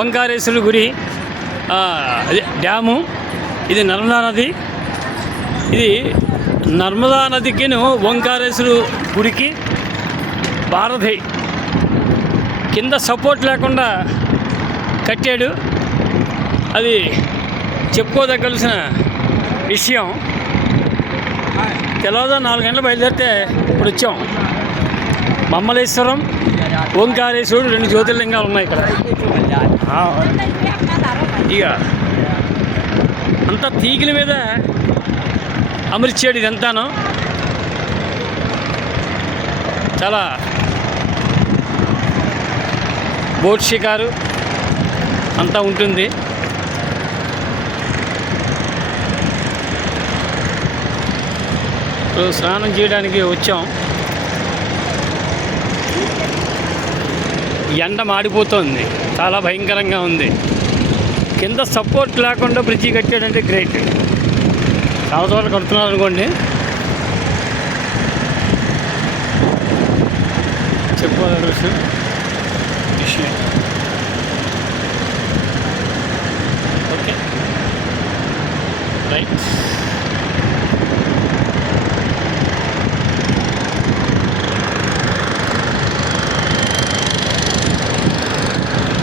ఓంకారేశ్వరుడి గుడి డ్యాము ఇది నర్మదా నది. ఇది నర్మదా నదికిను ఓంకారేశ్వరు గుడికి భారతి కింద సపోర్ట్ లేకుండా కట్టాడు. అది చెప్పుకోదగ్గలసిన విషయం. తెల్లవారు నాలుగు గంటలు బయలుదేరితే ఇప్పుడు వచ్చాం మమ్మలేశ్వరం ఓంకారేశ్వరుడు రెండు జ్యోతిర్లింగాలు ఉన్నాయి ఇక్కడ. ఇక అంతా తీగల మీద అమర్చాడు ఇదంతాను. చాలా బోట్ షికారు అంతా ఉంటుంది. స్నానం చేయడానికి వచ్చాం. ఎండ మాడిపోతుంది. చాలా భయంకరంగా ఉంది. కింద సపోర్ట్ లేకుండా బ్రిడ్జి కట్టాడంటే గ్రేట్ చాలా చోట్ల కడుతున్నారు అనుకోండి. చెప్పుకోవాలి విషయం విషయం. ఓకే. రైట్.